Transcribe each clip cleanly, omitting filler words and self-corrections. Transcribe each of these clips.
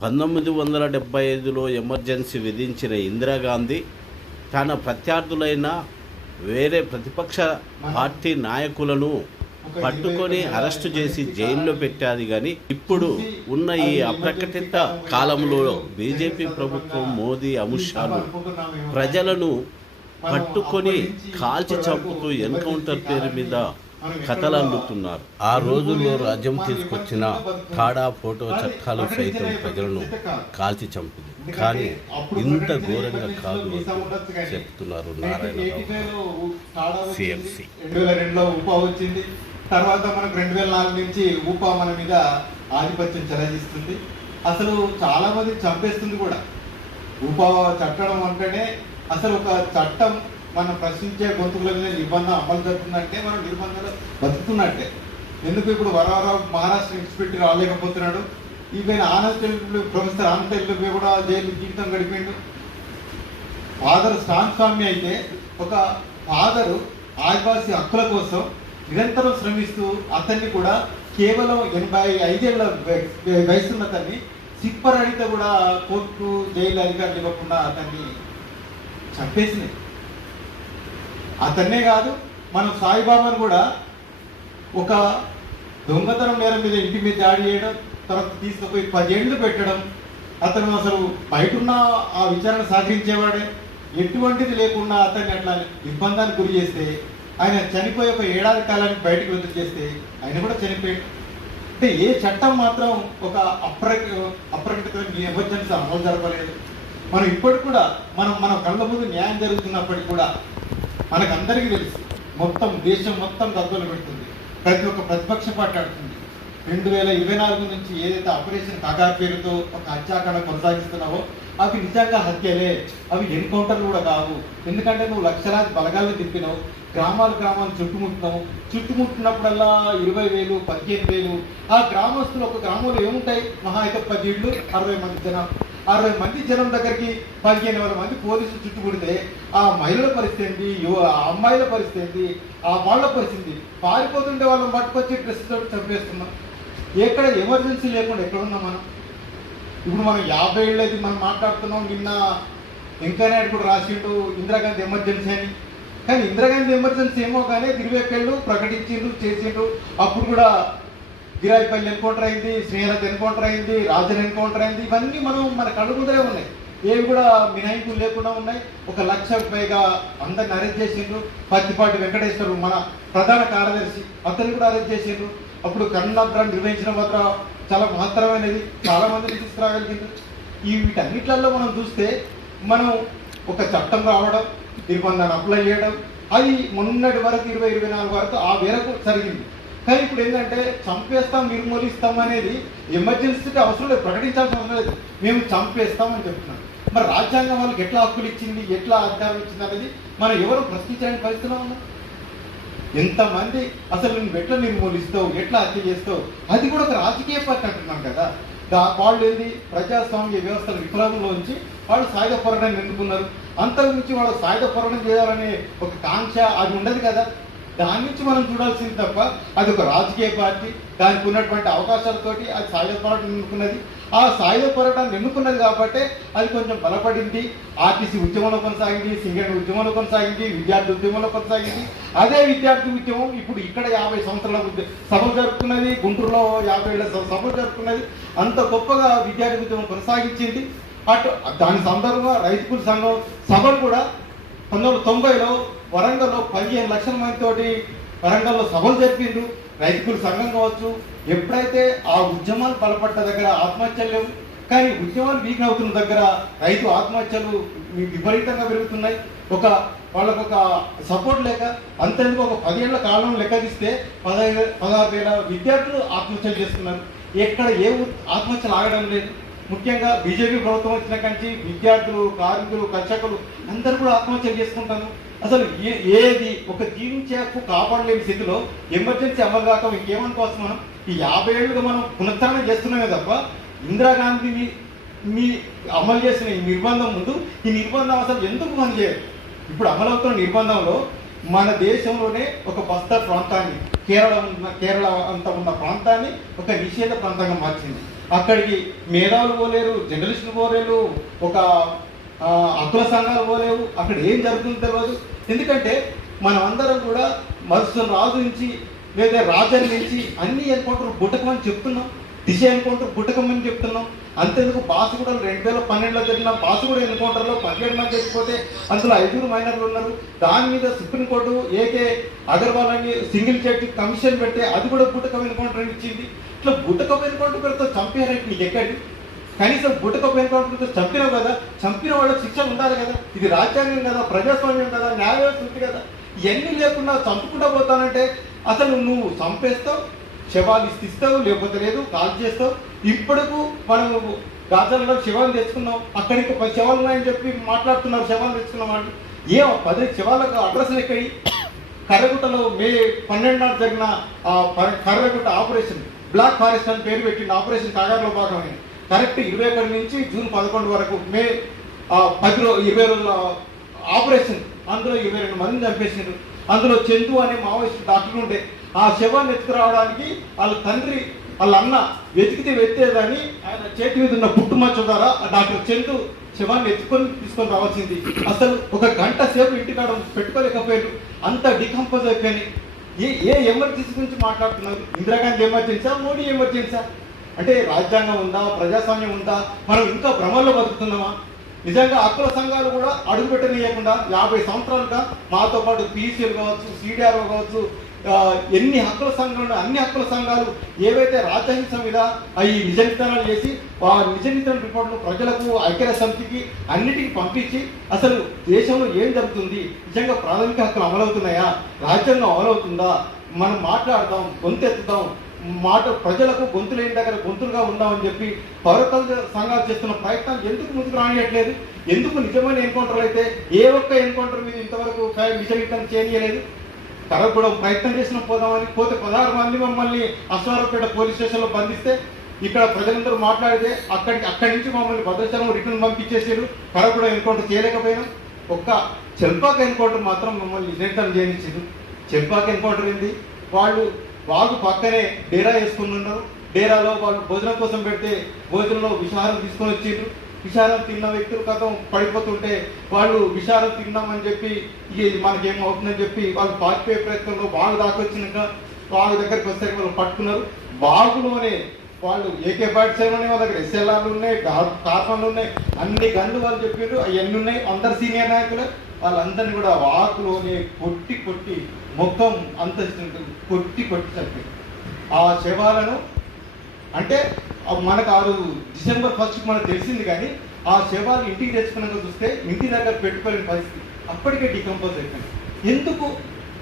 1975లో emergency విధించిన ఇందిరాగాంధీ తన ప్రత్యర్థులైన వేరే ప్రతిపక్ష పార్టీ నాయకులను పట్టుకొని అరెస్టు చేసి జైల్లో పెట్టారు. కానీ ఇప్పుడు ఉన్న ఈ అప్రకటిత కాలంలో బీజేపీ ప్రభుత్వం మోదీ అమిత్ షాలు ప్రజలను పట్టుకొని కాల్చి చంపుతూ ఎన్కౌంటర్ పేరు మీద కథలు అల్లుతున్నారు. ఆ రోజుల్లో రాజ్యం తీసుకొచ్చిన టాడా ఫోటో చట్టాలు సైతం ప్రజలను కాల్చి చంపింది. కానీ ఇంత ఘోరంగా కాదు చెప్తున్నారు నారాయణరావు సిఎంసి. 2002లో ఉపా వచ్చింది. తర్వాత మనకు 2004 నుంచి ఉపా మన మీద ఆధిపత్యం చెలాయిస్తుంది. అసలు చాలా మంది చంపేస్తుంది కూడా. ఉపా చట్టం అంటేనే అసలు ఒక చట్టం మనం ప్రశ్నించే గొంతుకుల మీద నిబంధన అమలు జరుగుతుందంటే మనం నిర్బంధనలు బతుకుతున్నట్టే. ఎందుకు ఇప్పుడు వరవరావు మహారాష్ట్ర ఇన్స్పెక్ట్ రాలేకపోతున్నాడు. ఈవెన్ ప్రొఫెసర్ ఆనంద్ కూడా జైలు జీవితం గడిపిండు. ఫాదర్ స్టాన్ స్వామి అయితే ఒక ఫాదరు ఆదివాసీ హక్కుల కోసం నిరంతరం శ్రమిస్తూ అతన్ని కూడా కేవలం 85 ఏళ్ళ వయసున్న అతన్ని సిప్పర్ అడిగితే కూడా కోర్టు జైలు అధికారులు ఇవ్వకుండా అతన్ని చంపేసినాయి. అతన్నే కాదు, మనం సాయిబాబాను కూడా ఒక దొంగతనం నేరం మీద ఇంటి మీద దాడి చేయడం, తర్వాత తీసుకుపోయి 10 ఏళ్ళు పెట్టడం. అతను అసలు బయటున్న ఆ విచారణ సహకరించేవాడే. ఎటువంటిది లేకుండా అతన్ని అట్లా ఇబ్బందానికి గురి చేస్తే ఆయన చనిపోయి ఒక ఏడాది కాలానికి బయటకు విడుదల చేస్తే ఆయన కూడా చనిపోయాడు. అంటే ఏ చట్టం మాత్రం ఒక అప్రకటితమైన ఎమర్జెన్సీ అమలు జరపలేదు. మనం ఇప్పటికి కూడా మన కళ్ళ ముందు న్యాయం జరుగుతున్నప్పటికీ కూడా మనకందరికీ తెలుసు మొత్తం దేశం మొత్తం దద్దలు పెడుతుంది. ప్రతి ఒక్క ప్రతిపక్ష పార్టీ ఆడుతుంది. 2024 నుంచి ఏదైతే ఆపరేషన్ కాగా పేరుతో ఒక హత్యాకాండ కొనసాగిస్తున్నావో అవి నిజంగా హత్యలే, అవి ఎన్కౌంటర్లు కూడా కావు. ఎందుకంటే నువ్వు లక్షలాది బలగాలను తిప్పినావు, గ్రామాలు చుట్టుముట్టినప్పుడల్లా 20,000 15,000 ఆ గ్రామస్తులు ఒక గ్రామంలో ఏముంటాయి, మహా అయితే 10 ఇళ్ళు 60 మంది జనం. 60 మంది జనం దగ్గరికి 15,000 మంది పోలీసులు చుట్టుముడితే ఆ మహిళల పరిస్థితి ఏంటి, ఆ అమ్మాయిల పరిస్థితి ఏంటి, ఆ వాళ్ళ పరిస్థితి పారిపోతుంటే వాళ్ళని పట్టుకొచ్చి డ్రెస్ తోటి చంపేస్తున్నాం. ఎక్కడ ఎమర్జెన్సీ లేకుండా ఎక్కడున్నాం మనం? ఇప్పుడు మనం 50 ఏళ్ళది మనం మాట్లాడుతున్నాం. నిన్న వెంకయ్యనాయుడు కూడా రాసిండు ఇందిరాగాంధీ ఎమర్జెన్సీ అని. కానీ ఇందిరాగాంధీ ఎమర్జెన్సీ ఏమో కానీ 20 ఏళ్ళు ప్రకటించిండ్రు, చేసిండ్రు. అప్పుడు కూడా గిరాయిపల్లి ఎన్కౌంటర్ అయింది, స్నేహలత ఎన్కౌంటర్ అయింది, రాజన్ ఎన్కౌంటర్ అయింది. ఇవన్నీ మన కళ్ళు ముందరే ఉన్నాయి. ఏవి కూడా మినహాయింపులు లేకుండా ఉన్నాయి. 1,00,000కు పైగా అందరిని అరెస్ట్ చేసిండ్రు. పత్తిపాటి వెంకటేశ్వరు మన ప్రధాన కార్యదర్శి అతన్ని కూడా అరెస్ట్ చేసిండ్రు. అప్పుడు కరుణాబ్రాన్ని నిర్వహించడం మాత్రం చాలా మహత్తరమైనది, చాలా మందిని తీసుకురాగలిగింది. వీటన్నిట్లలో మనం చూస్తే మనం ఒక చట్టం రావడం, నిర్బంధాన్ని అప్లై చేయడం, అది మొన్నటి వరకు 2024 వరకు ఆ మేరకు జరిగింది. కానీ ఇప్పుడు ఏంటంటే చంపేస్తాం, నిర్మూలిస్తాం అనేది ఎమర్జెన్సీకి అవసరం లేదు, ప్రకటించాల్సిన అవసరం లేదు. మేము చంపేస్తామని చెప్తున్నాం. మరి రాజ్యాంగం వాళ్ళకి ఎట్లా హక్కులు ఇచ్చింది, ఎట్లా అధికారం ఇచ్చింది అనేది మనం ఎవరు ప్రశ్నించడానికి పరిస్థితిలో ఉన్నాం. ఎంతమంది అసలు నువ్వు ఎట్లా నిర్మూలిస్తావు, ఎట్లా హత్య చేస్తావు, అది కూడా ఒక రాజకీయ పార్టీ అంటున్నాం కదా. వాళ్ళు ఏంది ప్రజాస్వామ్య వ్యవస్థల విప్లవంలోంచి వాళ్ళు సాయుధ పోరాటాన్ని ఎన్నుకున్నారు. అంతకుమించి వాళ్ళు సాయుధ పోరాటం చేయాలనే ఒక కాంక్ష అది ఉండదు కదా. దాని నుంచి మనం చూడాల్సింది తప్ప అది ఒక రాజకీయ పార్టీ, దానికి ఉన్నటువంటి అవకాశాలతోటి అది సాయుధ పోరాటం ఎన్నుకున్నది. ఆ సాయుధ పోరాటాన్ని ఎన్నుకున్నది కాబట్టి అది కొంచెం బలపడింది. ఆర్టీసీ ఉద్యమంలో కొనసాగింది, సింగరేణి ఉద్యమంలో కొనసాగింది, విద్యార్థి ఉద్యమంలో కొనసాగింది. అదే విద్యార్థి ఉద్యమం ఇప్పుడు ఇక్కడ 50 సంవత్సరాల సభలు జరుపుకున్నది, గుంటూరులో 50 ఏళ్ళ సభలు జరుపుకున్నది. అంత గొప్పగా విద్యార్థి ఉద్యమం కొనసాగించింది. అటు దాని సందర్భంగా రైతు కూలి సంఘం సభలు కూడా 1990లో వరంగల్లో 15 లక్షల మందితోటి వరంగల్లో సభలు జరిపిండ్రు. రైతు కూలి సంఘం కావచ్చు. ఎప్పుడైతే ఆ ఉద్యమాలు బలపడ్డ దగ్గర ఆత్మహత్యలు లేవు, కానీ ఉద్యమాలు వీక్ అవుతున్న దగ్గర రైతు ఆత్మహత్యలు విపరీతంగా పెరుగుతున్నాయి. వాళ్ళకు ఒక సపోర్ట్ లేక అంతేందుకు ఒక 10 ఏళ్ల కాలం లెక్క తీస్తే 16,000 విద్యార్థులు ఆత్మహత్యలు చేస్తున్నారు. ఎక్కడ ఏ ఆత్మహత్యలు ఆగడం లేదు. ముఖ్యంగా బీజేపీ ప్రభుత్వం వచ్చిన కంచి విద్యార్థులు, కార్మికులు, కర్షకులు అందరూ కూడా ఆత్మహత్యలు చేసుకుంటారు. అసలు ఏది ఒక జీవించే హక్కు కాపాడలేని స్థితిలో ఎమర్జెన్సీ అమలు కాక ఇంకేమనుకోవచ్చు. మనం ఈ 50 ఏళ్ళుగా మనం పునరుద్ధరణ చేస్తున్నామే తప్ప ఇందిరాగాంధీని అమలు చేసిన ఈ నిర్బంధం ముందు ఈ నిర్బంధం అసలు ఎందుకు పని చేయదు? ఇప్పుడు అమలవుతున్న నిర్బంధంలో మన దేశంలోనే ఒక బస్తా ప్రాంతాన్ని కేరళ అంత ఉన్న ప్రాంతాన్ని ఒక నిషేధ ప్రాంతంగా మార్చింది. అక్కడికి మేధావులు పోలేరు, జర్నలిస్టులు పోలేరు, ఒక హక్కుల సంఘాలు పోలేవు. అక్కడ ఏం జరుగుతుందో తెలియదు. ఎందుకంటే మనం అందరం కూడా మధుసూదన్ రాజు నుంచి లేదా రాజన్ నుంచి అన్ని ఎన్కౌంటర్ బుట్టకమని చెప్తున్నాం, దిశ ఎన్కౌంటర్ బుట్టకమని చెప్తున్నాం. అంతేందుకు బాసుగూడలో 2012లో జరిగిన బాసుగూడ ఎన్కౌంటర్లో 17 మంది చచ్చిపోతే అందులో 5 మైనర్లు ఉన్నారు. దాని మీద సుప్రీంకోర్టు ఏకే అగర్వాల్ అని సింగిల్ జడ్జి కమిషన్ పెడితే అది కూడా బుట్టకం ఎన్కౌంటర్ ఇచ్చింది. ఇట్లా బుట్టకం ఎన్కౌంటర్ పెడితే చంపారంటే నీకు ఎక్కడి? కనీసం బుట్టకం ఎన్కౌంటర్తో చంపినావు కదా, చంపిన వాళ్ళకి శిక్ష ఉండాలి కదా. ఇది రాజ్యాంగం కదా, ప్రజాస్వామ్యం కదా, న్యాయ వ్యవస్థ ఉంది కదా. ఇవన్నీ లేకుండా చంపుకుంటా పోతానంటే అసలు నువ్వు చంపేస్తావు, శవాలు ఇస్తావు, లేకపోతే లేదు కాల్ చేస్తావు. ఇప్పటికు మనం గాజాలలో శవాలు తెచ్చుకున్నాం, అక్కడికి 10 శవాలు ఉన్నాయని చెప్పి మాట్లాడుతున్నారు. శవాలు తెచ్చుకున్నాం అంటే 10 శవాలకు అడ్రస్ ఎక్కడి? కర్రగుట్టలో మే 12 నాడు జరిగిన కర్రగుట్ట ఆపరేషన్ బ్లాక్ ఫారెస్ట్ అని పేరు పెట్టింది. ఆపరేషన్ కాగారులో భాగమే కరెక్ట్ 21 నుంచి జూన్ 11 వరకు మే 20 రోజుల ఆపరేషన్. అందులో 22 మందిని చంపేసిండ్రు. అందులో చందు అనే మావోయిస్ట్ డాక్టర్ ఉండే. ఆ శవాన్ని ఎత్తుకురావడానికి వాళ్ళ తండ్రి వాళ్ళ అన్న వెతికేదని ఆయన చేతి మీద ఉన్న పుట్టుమచ్చ ద్వారా ఆ డాక్టర్ చందు శవాన్ని తీసుకొని రావాల్సింది. అసలు ఒక గంట సేపు ఇంటికాడ పెట్టుకోలేకపోయారు, అంత డికంపోజ్ అయిపోయింది. ఏ ఎమర్జెన్సీ గురించి మాట్లాడుతున్నారు? ఇందిరాగాంధీ ఎమర్జెన్సా, మోడీ ఎమర్జెన్సా? అంటే రాజ్యాంగం ఉందా, ప్రజాస్వామ్యం ఉందా? మనం ఇంకా భ్రమల్లో బతుకుతున్నామా? నిజంగా హక్కుల సంఘాలు కూడా అడుగుపెట్టనీయకుండా 50 సంవత్సరాలుగా మాతో పాటు పీసీలు కావచ్చు, సిడిఆర్ఓ కావచ్చు, ఎన్ని హక్కుల సంఘాలు, అన్ని హక్కుల సంఘాలు ఏవైతే రాజ్యాంగ మీద ఈ నిజ నిర్ధారణ చేసి ఆ నిజ నిర్ధారణ రిపోర్టులు ప్రజలకు, ఐక్యరాజ్య సమితికి అన్నిటికీ పంపించి అసలు దేశంలో ఏం జరుగుతుంది, నిజంగా ప్రాథమిక హక్కులు అమలవుతున్నాయా, రాజ్యాంగం అమలవుతుందా, మనం మాట్లాడదాం, గొంతెత్తుదాం, ప్రజలకు గొంతు లేని దగ్గర గొంతులుగా ఉందామని చెప్పి పౌరత్వ సంఘాలు చేస్తున్న ప్రయత్నాలు ఎందుకు ముందుకు రానియట్లేదు? ఎందుకు నిజమైన ఎన్కౌంటర్లు అయితే ఏ ఒక్క ఎన్కౌంటర్ మీద ఇంతవరకు నిజ నిర్ధారణ చేయలేదు? కూడా ప్రయత్నం చేసిన పోదామని పోతే 16 మంది మమ్మల్ని అశ్వారపేట పోలీస్ స్టేషన్లో బంధిస్తే ఇక్కడ ప్రజలందరూ మాట్లాడితే అక్కడి నుంచి మమ్మల్ని భద్రాచలం రిటర్న్ పంపించేసారు. కూడా ఎన్కౌంటర్ చేయలేకపోయినాం. ఒక్క చెల్పాక ఎన్కౌంటర్ మాత్రం మమ్మల్ని నిర్ధారణ చేయనిచ్చారు. చెల్పాక ఎన్కౌంటర్ ఏంది? వాళ్ళు పక్కనే డేరా వేసుకుని ఉన్నారు. డేరాలో వాళ్ళు భోజనం కోసం పెడితే భోజనంలో విషాహారం తీసుకొని వచ్చిండ్రు. విషారం తిన్న వ్యక్తులు కథం పడిపోతుంటే వాళ్ళు విషారం తిన్నామని చెప్పి ఇది మనకేం అవుతుందని చెప్పి వాళ్ళు పారిపోయే ప్రయత్నంలో వాళ్ళు దాకొచ్చినాక వాళ్ళ దగ్గరికి వస్తే వాళ్ళు పట్టుకున్నారు. బాగులోనే వాళ్ళు AK-47 ఉన్నాయి, వాళ్ళ దగ్గర SLRలు ఉన్నాయి, కార్బన్లు ఉన్నాయి, అన్ని గన్లు వాళ్ళు చెప్పారు. అవన్నీ ఉన్నాయి. అందరు సీనియర్ నాయకులు వాళ్ళందరినీ కూడా వాకులోనే కొట్టి మొత్తం అంత కొట్టి చంపారు. ఆ శవాలను అంటే మనకు డిసెంబర్ 1st మనకు తెలిసింది, కానీ ఆ శవాలు ఇంటికి తెచ్చుకున్నాక చూస్తే ఇంటి దగ్గర పెట్టుకోలేని పరిస్థితి. అప్పటికే డికంపోజ్ అయిపోయింది. ఎందుకు?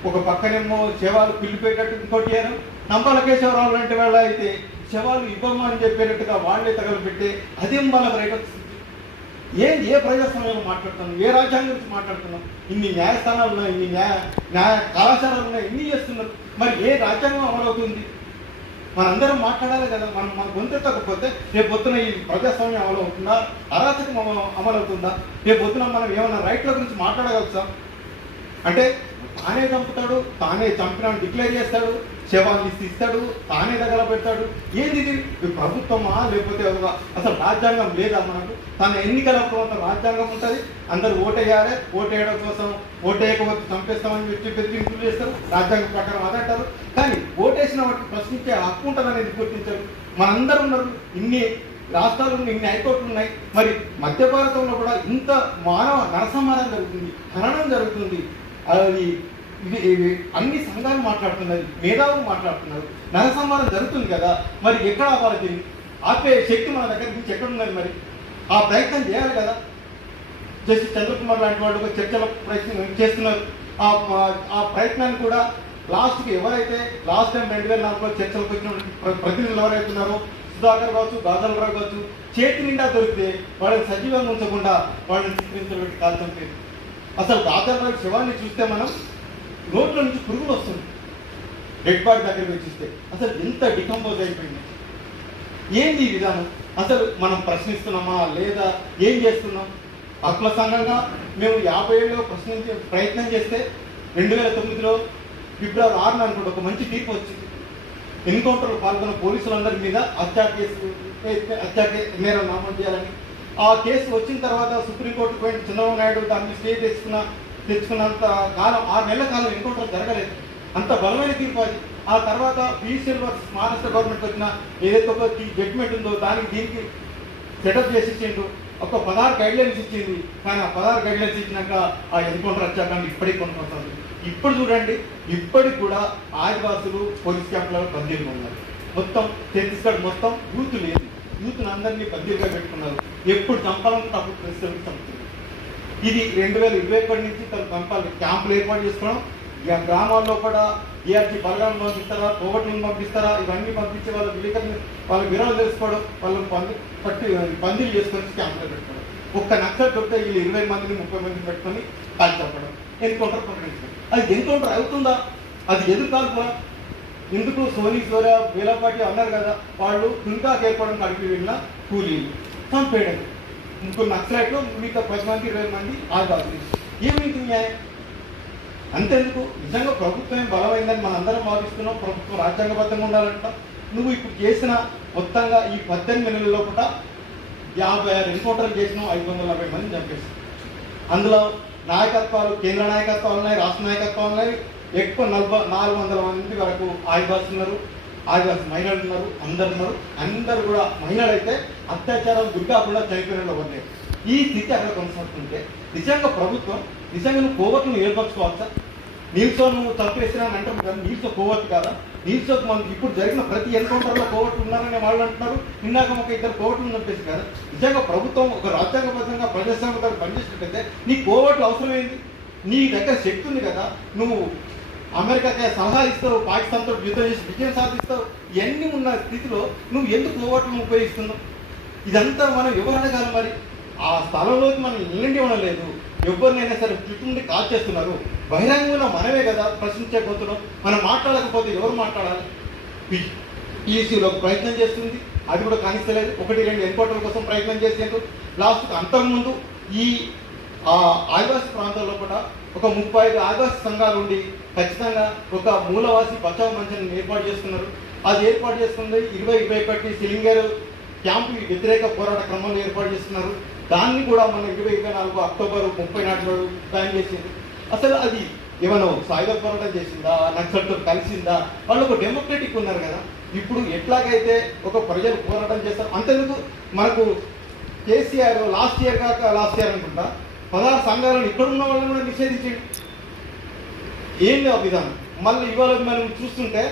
ఒక పక్కనేమో శవాలు పిల్లిపోయేటట్టు ఇంకోటి చేయడం. నంబాల కేశవరావు లాంటి వాళ్ళ అయితే శవాలు ఇవ్వమా అని చెప్పేటట్టుగా వాళ్ళే తగలబెట్టే అదేం వాళ్ళ రైట్. ఏ ప్రజాస్వామ్యంలో మాట్లాడుతున్నాం? ఏ రాజ్యాంగం గురించి మాట్లాడుతున్నాం? ఇన్ని న్యాయస్థానాలు ఉన్నాయి, ఇన్ని న్యాయ కళాశాలలు ఉన్నాయి, ఇన్ని చేస్తున్నారు. మరి ఏ రాజ్యాంగం అమలవుతుంది? మనందరం మాట్లాడాలి కదా. మన గొంతెత్తకపోతే రేపు పొద్దున ఈ ప్రజాస్వామ్యం అమలవుతుందా, అరాచకం అమలవుతుందా? రేపు పొద్దున మనం ఏమైనా రైట్ల గురించి మాట్లాడగలుగుతాం? అంటే తానే చంపుతాడు, తానే చంపిన డిక్లేర్ చేస్తాడు, శవాన్ని ఇస్తాడు, తానే దగ్గర పెడతాడు. ఏంది ఇది? ప్రభుత్వమా లేకపోతే అసలు రాజ్యాంగం లేదా మనకు? తన ఎన్నికల రాజ్యాంగం ఉంటుంది. అందరూ ఓటేయాలి, ఓటేయడం కోసం ఓటేయకపోతే చంపేస్తామని చెప్పి బెదిరింపులు చేస్తారు. రాజ్యాంగం ప్రకారం అదంటారు. కానీ ఓటేసిన వాటికి ప్రశ్నించే హక్కు ఉంటుందని ఎందుకు గుర్తించారు? మనందరూ ఉన్నారు, ఇన్ని రాష్ట్రాలు ఉన్నాయి, ఇన్ని హైకోర్టులు ఉన్నాయి. మరి మధ్య భారతంలో కూడా ఇంత మానవ నరసంహారం జరుగుతుంది, హననం జరుగుతుంది. అది ఇది అన్ని సంఘాలు మాట్లాడుతున్నారు, మేధావులు మాట్లాడుతున్నారు, నరసంహారం జరుగుతుంది కదా. మరి ఎక్కడ ఆపాలి? ఆపే శక్తి మన దగ్గర నుంచి ఎక్కడున్నది? మరి ఆ ప్రయత్నం చేయాలి కదా. జస్టిస్ చంద్రకుమార్ లాంటి వాళ్ళు చర్చల ప్రయత్నం చేస్తున్నారు. ఆ ప్రయత్నాన్ని కూడా లాస్ట్కి ఎవరైతే లాస్ట్ టైం 2004లో చర్చలకు వచ్చిన ప్రతినిధులు ఎవరైతే ఉన్నారో, సుధాకర్ కావచ్చు, గాజలరావు కావచ్చు, చేతి నిండా దొరికితే వాళ్ళని సజీవంగా ఉంచకుండా వాళ్ళని స్వీకరించబెట్టి కాల్చడం లేదు. అసలు గాజలరావు శవాన్ని చూస్తే మనం నోట్ల నుంచి పురుగులు వస్తుంది. డెడ్ బాడీ దగ్గరికి చూస్తే అసలు ఎంత డికంపోజ్ అయిపోయింది. ఏంది ఈ విధానం? అసలు మనం ప్రశ్నిస్తున్నామా లేదా? ఏం చేస్తున్నాం? హక్కుల సంఘంగా మేము 50 ఏళ్ళలో ప్రశ్నించే ప్రయత్నం చేస్తే 2009లో ఫిబ్రవరి 6న అనుకుంటే ఒక మంచి తీర్పు వచ్చింది. ఎన్కౌంటర్లో పాల్గొన్న పోలీసులందరి మీద హత్యా నేరం నమోదు చేయాలని. ఆ కేసు వచ్చిన తర్వాత సుప్రీంకోర్టుకు పోయిన చంద్రబాబు నాయుడు దాన్ని స్టే తెచ్చుకున్నంత కాలం 6 నెలల కాలం ఎన్కౌంటర్ జరగలేదు. అంత బలమైన తీర్పు అది. ఆ తర్వాత బీసీఎల్ వర్సెస్ మహారాష్ట్ర గవర్నమెంట్ వచ్చిన ఏదైతే ఒక జడ్జిమెంట్ ఉందో దీనికి సెటప్ చేసి ఇచ్చిండు. ఒక 16 గైడ్లైన్స్ ఇచ్చింది. కానీ ఆ 16 గైడ్లైన్స్ ఇచ్చినాక ఆ ఎన్కౌంటర్ వచ్చాక ఇప్పటికి కొనసాగుతుంది. ఇప్పుడు చూడండి, ఇప్పటికి కూడా ఆదివాసులు పోలీస్ క్యాంపులలో బందీలుగా ఉన్నారు. మొత్తం ఛత్తీస్గఢ్ మొత్తం యూత్ లేదు. యూత్ని అందరినీ బందీలుగా పెట్టుకున్నారు. ఎప్పుడు చంపాలనుకుంటే అప్పుడు ప్రెసిడెంట్ చంపుతుంది. ఇది 2021 నుంచి చంపాలి. క్యాంపులు ఏర్పాటు చేసుకోవడం, గ్రామాల్లో కూడా ఏఆర్జీ బలగాలను పంపిస్తారా, కోవట్లను పంపిస్తారా, ఇవన్నీ పంపించి వాళ్ళ వివరాలు తెలుసుకోవడం, వాళ్ళని బందీలు చేసుకొని క్యాంపులో పెట్టుకోవడం. ఒక్క నక్సల్ దొరికితే వీళ్ళు 20 మందిని 30 మందిని పెట్టుకొని కాల్ చెప్పడం, ఎన్కౌంటర్ ప్రకటించడం. అది ఎన్కౌంటర్ అవుతుందా? అది ఎదురు కాల్పులా? ఎందుకు సోనీ సోరా వేలపాటి అన్నారు కదా, వాళ్ళు ఇంకా ఏర్పడడం అడిగి వెళ్ళిన కూలీలు చంపేయడం. ముగ్గురు నక్సలైట్లు, మిగతా 10 మంది 20 మంది ఆదివాసులు. ఏమైంది న్యాయం? అంతెందుకు? నిజంగా ప్రభుత్వం బలమైందని మనందరం భావిస్తున్నాం. ప్రభుత్వం రాజ్యాంగబద్ధంగా ఉండాలంట. నువ్వు ఇప్పుడు చేసిన మొత్తంగా ఈ 18 నెలల లోపల 56 ఎన్కౌంటర్లు చేసినావు, 540 మంది చంపేసి. అందులో నాయకత్వాలు, కేంద్ర నాయకత్వాలు ఉన్నాయి, రాష్ట్ర నాయకత్వాలు ఉన్నాయి. ఎక్కువ 400 మంది వరకు ఆదివాసులు ఉన్నారు, ఆదివాసి మహిళలు ఉన్నారు, అందరు ఉన్నారు. అందరు కూడా మహిళలు అయితే అత్యాచారం గురికాకుండా చనిపోయిన ఉన్నాయి. ఈ స్థితి అక్కడ కొనసాగుతుంటే నిజంగా ప్రభుత్వం నిజంగా నువ్వు కోవట్లను ఏర్పరచుకోవచ్చా? నీల్సో నువ్వు చంపేసినా అని అంటారు కదా, నీల్సో కోవట్టు కాదా? నీల్సోకి మనకి ఇప్పుడు జరిగిన ప్రతి ఎన్కౌంటర్లో కోవట్లు ఉన్నారని వాళ్ళు అంటున్నారు. ఇందాక ఒక 2 కోవట్లు చంపేసి కదా. నిజంగా ప్రభుత్వం ఒక రాజ్యాంగబద్ధంగా ప్రజాస్వామ్యంగా పనిచేసినట్టయితే నీ కోవట్లు అవసరమైంది. నీ దగ్గర శక్తి ఉంది కదా, నువ్వు అమెరికాకి సలహా ఇస్తావు, పాకిస్తాన్తో యుద్ధం చేసి విజయం సాధిస్తావు. ఇవన్నీ ఉన్న స్థితిలో నువ్వు ఎందుకు కోవట్లను ఉపయోగిస్తున్నావు? ఇదంతా మనం ఎవరు అడగాలి మరి? ఆ స్థలంలోకి మనం వెళ్ళండి లేదు. ఎవరినైనా సరే చుట్టూ కాల్ చేస్తున్నారు. బహిరంగంగా మనమే కదా ప్రశ్నించకపోతున్నాం. మనం మాట్లాడకపోతే ఎవరు మాట్లాడాలి? ఈసీలో ప్రయత్నం చేస్తుంది, అది కూడా కానిస్తలేదు. 1-2 ఎన్కౌంటర్ల కోసం ప్రయత్నం చేసేందుకు లాస్ట్కి అంతకుముందు ఈ ఆదివాసీ ప్రాంతాల్లో కూడా ఒక 35 ఆదివాసీ సంఘాలు ఉండి ఖచ్చితంగా ఒక మూలవాసి బచావ్ మంచాన్ని ఏర్పాటు చేస్తున్నారు. అది ఏర్పాటు చేస్తుంది 2021 సిలింగర్ క్యాంపు వ్యతిరేక పోరాట క్రమంలో ఏర్పాటు చేస్తున్నారు. దాన్ని కూడా మన 2024 అక్టోబర్ 30 నాటిలో ప్లాన్ చేసింది. అసలు అది ఏమన్నా సాయుధ పోరాటం చేసిందా, నక్సల్తో కలిసిందా? వాళ్ళు ఒక డెమోక్రటిక్ ఉన్నారు కదా. ఇప్పుడు ఎట్లాగైతే ఒక ప్రజలు పోరాటం చేస్తారు, అంతెందుకు మనకు కేసీఆర్ లాస్ట్ ఇయర్ అనుకుంటా 16 సంఘాలను ఇక్కడ ఉన్న వాళ్ళని కూడా నిషేధించండి. ఏంటి ఆ విధానం? మళ్ళీ ఇవాళ మనం చూస్తుంటే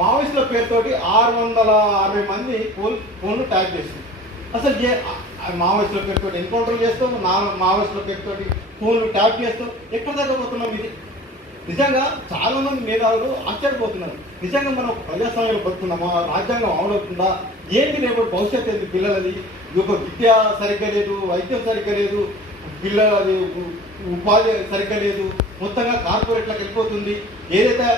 మావోయిస్టుల పేరుతోటి 660 మంది ఫోన్లు ట్యాగ్ చేసింది. అసలు మావోయిస్టుల పేరుతో ఎన్కౌంటర్లు చేస్తాం, మావోయిస్టుల పేరుతో ఫోన్లు ట్యాప్ చేస్తాం. ఎక్కడ దాకా పోతున్నాం? ఇది నిజంగా చాలా మంది మేధావులు ఆశ్చర్యపోతున్నారు. నిజంగా మనం ప్రజాస్వామ్యంలో బతుకున్నామా? రాజ్యాంగం అమలవుతుందా? ఏంటి రేపు భవిష్యత్తు ఏంటి పిల్లలది? ఒక విద్య సరిగ్గా లేదు, వైద్యం సరిగ్గా లేదు, పిల్లలది ఉపాధి సరిగ్గా లేదు, మొత్తంగా కార్పొరేట్లకు వెళ్ళిపోతుంది. ఏదైతే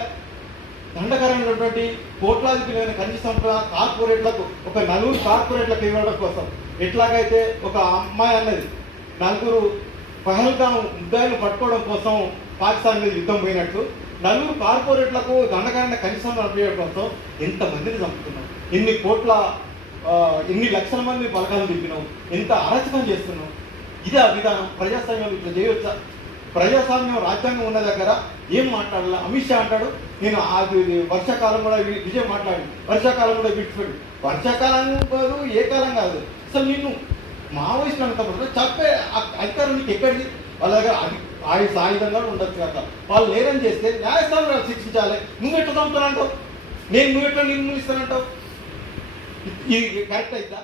దండకరమైనటువంటి కోట్లాది పిల్లలైన కనీస సంపద కార్పొరేట్లకు ఒక 4 కార్పొరేట్లకు ఇవ్వడం కోసం, ఎట్లాగైతే ఒక అమ్మాయి అన్నది 4 పహల్గాం ముద్దాయిలు పట్టుకోవడం కోసం పాకిస్తాన్ మీద యుద్ధం పోయినట్లు 4 కార్పొరేట్లకు దండకరమైన కనీసం నడిపేయడం కోసం ఎంతమందిని చంపుతున్నాం, ఎన్ని లక్షల మంది బలగాలు దింపినాం, ఎంత అరాచకం చేస్తున్నాం. ఇదే ఆ విధానం. ప్రజాస్వామ్యం ఇట్లా చేయవచ్చా? ప్రజాస్వామ్యం రాజ్యాంగం ఉన్న దగ్గర ఏం మాట్లాడాలి? అమిత్ షా అంటాడు, నేను వర్షాకాలం కూడా విజయ్ మాట్లాడి వర్షాకాలం కూడా విడిచిపెట్టు. వర్షాకాలం కాదు, ఏ కాలం కాదు. అసలు నిన్ను మావోయిస్టులు అంతా చెప్పే అధికారం నీకు ఎక్కడిది? వాళ్ళ దగ్గర సాయుధంగా ఉండొచ్చు కదా. వాళ్ళు నేరం చేస్తే న్యాయస్థానం శిక్షించాలి. నువ్వెట్లా చంపుతానంటావు? నువ్వెట్లా నిర్మూలిస్తానంటావు? ఇది కరెక్ట్ అవుతా?